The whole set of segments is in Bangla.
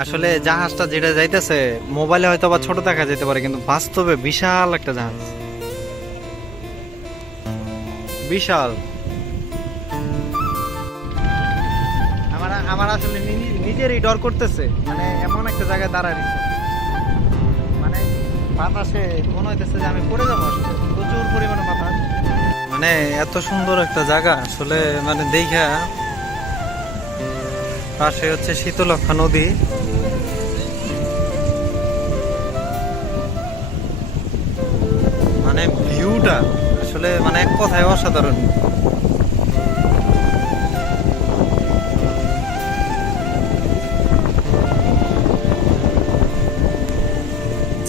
আসলে জাহাজটা যেটা যাইতেছে, মোবাইলে হয়তো বা ছোট দেখা যেতে পারে, কিন্তু বাস্তবে বিশাল একটা জাহাজ। বিশাল। আমার আমার আসলে নিজেরই ডর করতেছে মানে এমন একটা জায়গায় দাঁড়ায় মানে বাতাসে মনে হইতেছে যে আমি পড়ে যাব প্রচুর পরিমাণে বাতাস। মানে এত সুন্দর একটা জায়গা, আসলে মানে দেখা পাশে হচ্ছে শীতলক্ষা নদী। মানে ভিউটা আসলে মানে এক কথায় অসাধারণ।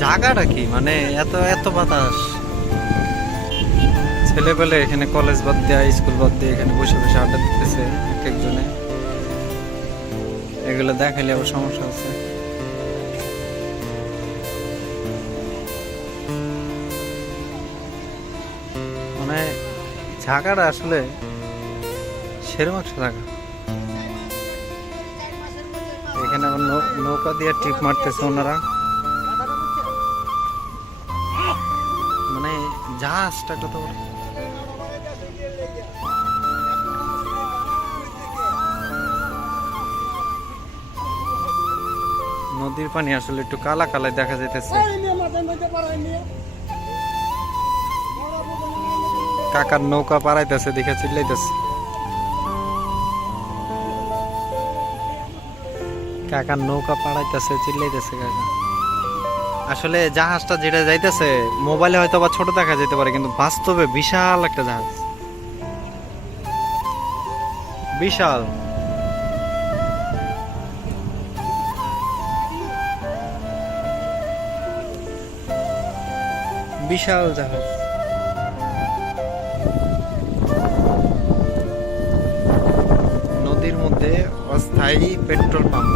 জায়গাটা কি? মানে এত এত বাতাস। ছেলে পেলে এখানে কলেজ বাদ দেয় স্কুল বাদ দিয়ে এখানে বসে বসে আড্ডা দিতেছে এক একজনে। এগুলো দেখাইলে আবার সমস্যা আছে। জায়গাটা আসলে সেরকম একটা জায়গা এখানে আবার নৌকা দিয়ে ট্রিপ মারতেছে ওনারা। মানে জাহাজটা কত নদীর পানি আসলে একটু কালা কালায় দেখা যাইতেছে। কাকার নৌকা পাড়াইতেছে, দেখে চিল্লাইতেছে। কাকার নৌকা পাড়াইতেছে, চিল্লাইতেছে কাকা। আসলে জাহাজটা যেটা যাইতেছে, মোবাইলে হয়তো বা ছোট দেখা যেতে পারে, কিন্তু বাস্তবে বিশাল একটা জাহাজ। বিশাল। বিশাল জাহাজ। অস্থায়ী পেট্রোল পাম্প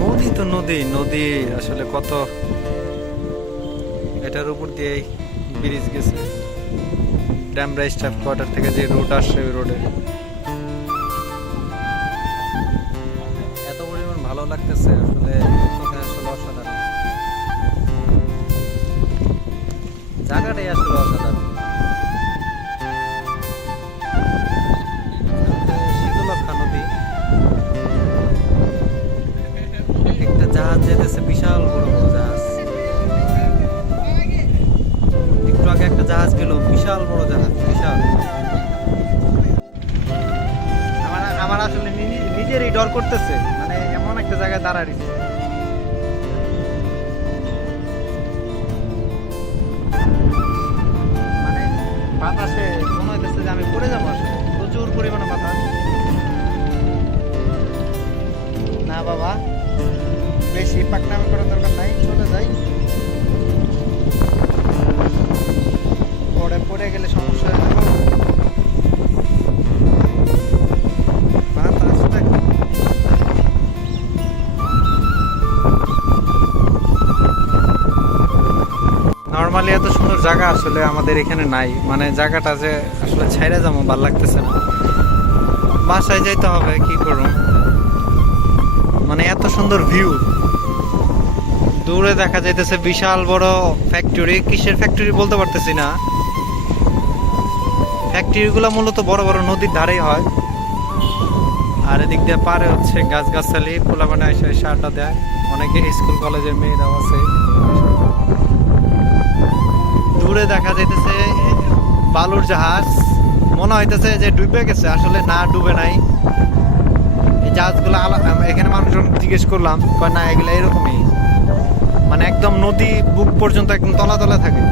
নদী তো নদী নদী আসলে কত? এটার উপর দিয়ে ব্রিজ গেছে। ড্যামরা স্টাফ কোয়ার্টার থেকে যে রোড আসছে ওই রোডে এত পরিমাণ ভালো লাগতেছে, আসলে জায়গাটাই আসলে অসাধারণ একটা জাহাজ যেতেছে, বিশাল বড় বড় জাহাজ। একটু আগে একটা জাহাজ গেল, বিশাল বড় জাহাজ, বিশাল। আমার আমার আসলে নিজেরই ডর করতেছে মানে এমন একটা জায়গায় দাঁড়ায় যে আমি পড়ে যাব আসলে। প্রচুর পরিমাণে বাতাস না বাবা, বেশি পাকনামি করার দরকার নাই, চলে যাই। পরে পড়ে গেলে সমস্যা সুন্দর জায়গা আসলে আমাদের এখানে নাই। মানে জায়গাটা যে আসলে ছাইরা যাব, ভালো লাগতেছে না। বাসায় যাইতে হবে, কি করব? মানে এত সুন্দর ভিউ দূরে দেখা যাইতেছে বিশাল বড় ফ্যাক্টরি কিসের ফ্যাক্টরি বলতে পারতেছি না। ফ্যাক্টরিগুলো মূলত বড় বড় নদীর ধারেই হয়। আর এদিক দিয়ে পারে হচ্ছে গাছ গাছালি পোলাপানে এসে আড্ডা দেয়। অনেকে স্কুল, কলেজের মেয়েরাও আছে। দূরে দেখা যাইতেছে বালুর জাহাজ। মনে হইতেছে যে ডুবে গেছে, আসলে না ডুবে নাই। এই জাহাজগুলো এখানে মানুষজন জিজ্ঞেস করলাম না, এগুলো এরকমই। মানে একদম নদী বুক পর্যন্ত একদম তলা তলা থাকে।